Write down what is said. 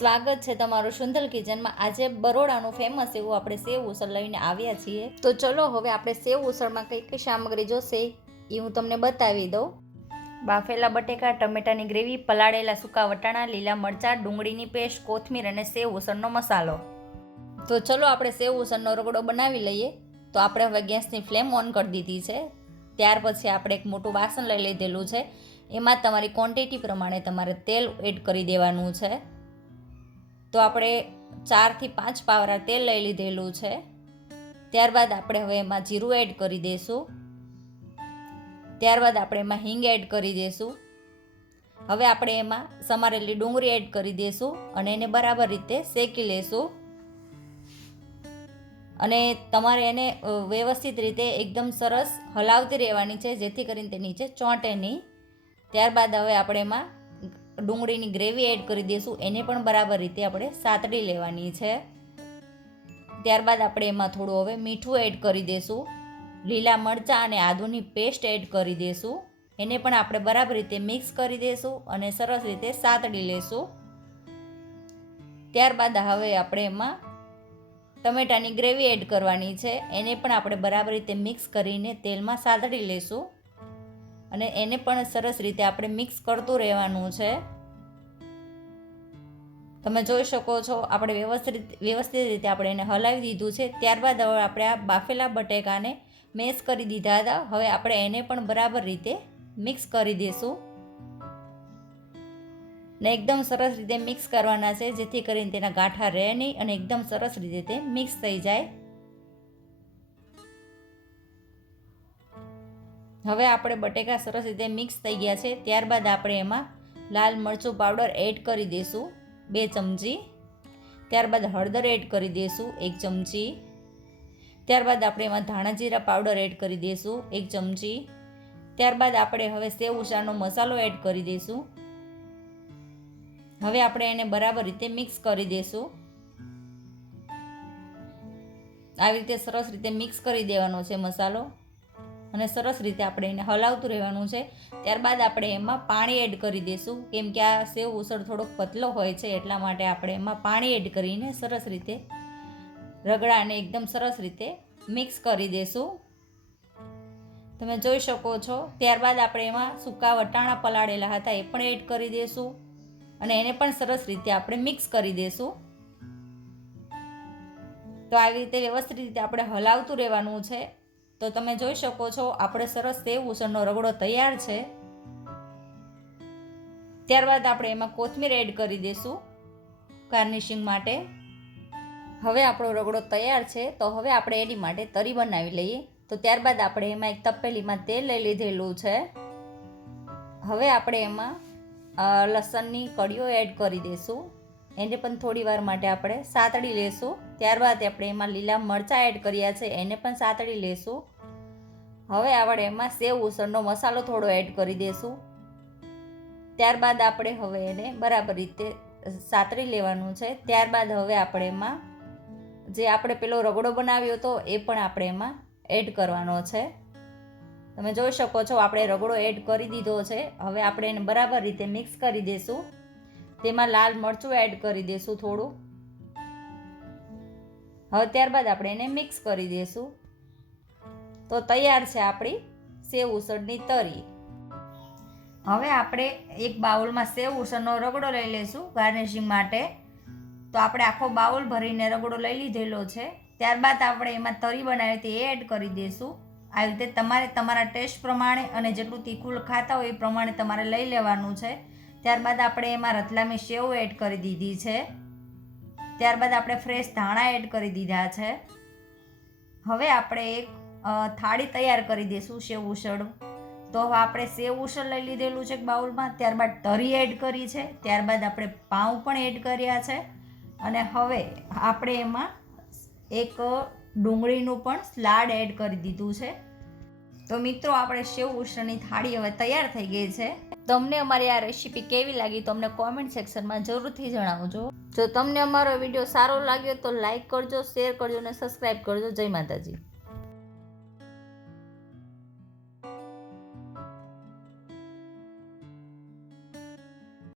સ્વાગત છે તમારું સુંદર કિચનમાં। આજે બરોડાનું ફેમસ એવું આપણે સેવ ઉસળ લઈને આવ્યા છીએ। તો ચલો હવે આપણે સેવ ઉસળમાં કઈ કઈ સામગ્રી જોશે એ હું તમને બતાવી દઉં। બાફેલા બટેકા, ટમેટાની ગ્રેવી, પલાળેલા સૂકા વટાણા, લીલા મરચાં, ડુંગળીની પેસ્ટ, કોથમીર અને સેવ ઉસળનો મસાલો। તો ચલો આપણે સેવ ઉસળનો રગડો બનાવી લઈએ। તો આપણે હવે ગેસની ફ્લેમ ઓન કરી દીધી છે। ત્યાર પછી આપણે એક મોટું વાસણ લઈ લીધેલું છે। એમાં તમારી ક્વોન્ટિટી પ્રમાણે તમારે તેલ એડ કરી દેવાનું છે। તો આપણે 4 થી 5 પાવરા તેલ લઈ લીધેલું છે। ત્યારબાદ આપણે હવે એમાં જીરું એડ કરી દઈશું। ત્યારબાદ આપણે એમાં હિંગ એડ કરી દઈશું। હવે આપણે એમાં સમારેલી ડુંગળી એડ કરી દઈશું અને એને બરાબર રીતે શેકી લેશું। અને તમારે એને વ્યવસ્થિત રીતે એકદમ સરસ હલાવતી રહેવાની છે, જેથી કરીને તે નીચે ચોંટે નહીં। ત્યારબાદ હવે આપણે એમાં ડુંગળીની ગ્રેવી એડ કરી દઈશું, એને પણ બરાબર રીતે આપણે સાતડી લેવાની છે। ત્યારબાદ આપણે એમાં થોડું હવે મીઠું એડ કરી દઈશું, લીલા મરચાં અને આદુની પેસ્ટ એડ કરી દઈશું, એને પણ આપણે બરાબર રીતે મિક્સ કરી દઈશું અને સરસ રીતે સાતડી લેશું। ત્યારબાદ હવે આપણે એમાં ટમેટાની ગ્રેવી એડ કરવાની છે, એને પણ આપણે બરાબર રીતે મિક્સ કરીને તેલમાં સાતડી લેશું અને એને પણ સરસ રીતે આપણે મિક્સ કરતું રહેવાનું છે। તમે જોઈ શકો છો આપણે વ્યવસ્થિત રીતે આપણે એને હલાવી દીધું છે। ત્યારબાદ હવે આપણે આ બાફેલા બટેકાને મેશ કરી દીધા હતા, હવે આપણે એને પણ બરાબર રીતે મિક્સ કરી દઈશું ને એકદમ સરસ રીતે મિક્સ કરવાના છે, જેથી કરીને તેના ગાંઠા રહે નહીં અને એકદમ સરસ રીતે તે મિક્સ થઈ જાય। હવે આપણે બટેકા સરસ રીતે મિક્સ થઈ ગયા છે। ત્યારબાદ આપણે એમાં લાલ મરચું પાવડર એડ કરી દઈશું 2 ચમચી। ત્યારબાદ હળદર એડ કરી દઈશું 1 ચમચી। ત્યારબાદ આપણે એમાં ધાણા જીરા પાવડર એડ કરી દઈશું 1 ચમચી। ત્યારબાદ આપણે હવે સેવ ઉસળનો મસાલો એડ કરી દઈશું। હવે આપણે એને બરાબર રીતે મિક્સ કરી દઈશું। આવી રીતે સરસ રીતે મિક્સ કરી દેવાનો છે મસાલો અને સરસ રીતે આપણે એને હલાવતું રહેવાનું છે। ત્યારબાદ આપણે એમાં પાણી એડ કરી દઈશું, કેમ કે આ સેવ ઉસળ થોડોક પતલો હોય છે, એટલા માટે આપણે એમાં પાણી એડ કરીને સરસ રીતે રગડાને એકદમ સરસ રીતે મિક્સ કરી દઈશું। તમે જોઈ શકો છો। ત્યારબાદ આપણે એમાં સૂકા વટાણા પલાળેલા હતા એ પણ એડ કરી દઈશું અને એને પણ સરસ રીતે આપણે મિક્સ કરી દઈશું। તો આવી રીતે વ્યવસ્થિત રીતે આપણે હલાવતું રહેવાનું છે। તો તમે જોઈ શકો છો આપણે સરસ સેવ ઉસળનો રગડો તૈયાર છે। ત્યારબાદ આપણે એમાં કોથમીર એડ કરી દઈશું ગાર્નિશિંગ માટે। હવે આપણો રગડો તૈયાર છે, તો હવે આપણે એની માટે તરી બનાવી લઈએ। તો ત્યારબાદ આપણે એમાં એક તપેલીમાં તેલ લઈ લીધેલું છે। હવે આપણે એમાં લસણની કળીઓ એડ કરી દઈશું, એને પણ થોડી વાર માટે આપણે સાતડી લેશું। ત્યારબાદ આપણે એમાં લીલા મરચાં એડ કર્યા છે, એને પણ સાતડી લેશું। હવે આપણે એમાં સેવ ઉસળનો મસાલો થોડો એડ કરી દઈશું। ત્યારબાદ આપણે હવે એને બરાબર રીતે સાતરી લેવાનું છે। ત્યારબાદ હવે આપણે એમાં જે આપણે પેલો રગડો બનાવ્યો હતો એ પણ આપણે એમાં એડ કરવાનો છે। તમે જોઈ શકો છો આપણે રગડો એડ કરી દીધો છે। હવે આપણે એને બરાબર રીતે મિક્સ કરી દઈશું। તેમાં લાલ મરચું એડ કરી દઈશું થોડું। હવે ત્યારબાદ આપણે એને મિક્સ કરી દઈશું। તો તૈયાર છે આપણી સેવ ઉસળની તરી। હવે આપણે એક બાઉલમાં સેવ ઉસળનો રગડો લઈ લઈશું ગાર્નિશિંગ માટે। તો આપણે આખો બાઉલ ભરીને રગડો લઈ લીધેલો છે। ત્યારબાદ આપણે એમાં તરી બનાવી હતી એ એડ કરી દઈશું। આવી રીતે તમારે તમારા ટેસ્ટ પ્રમાણે અને જેટલું તીખું ખાતા હોય એ પ્રમાણે તમારે લઈ લેવાનું છે। ત્યારબાદ આપણે એમાં રતલામી સેવ એડ કરી દીધી છે। ત્યારબાદ આપણે ફ્રેશ ધાણા એડ કરી દીધા છે। હવે આપણે એક થાળી તૈયાર કરી દઈશું સેવ ઉસળ। તો હવે આપણે સેવ ઉસળ લઈ લીધેલું છે એક બાઉલમાં, ત્યારબાદ તરી એડ કરી છે, ત્યારબાદ આપણે પાઉં પણ એડ કર્યા છે અને હવે આપણે એમાં એક ડુંગળીનું પણ સ્લાડ એડ કરી દીધું છે। તો મિત્રો આપણે સેવ ઉસળની થાળી હવે તૈયાર થઈ ગઈ છે। તમને અમારી આ રેસીપી કેવી લાગી તો અમને કોમેન્ટ સેક્શનમાં જરૂરથી જણાવજો। જો તમને અમારો વિડીયો સારો લાગ્યો તો લાઈક કરજો, શેર કરજો અને સબસ્ક્રાઈબ કરજો। જય માતાજી।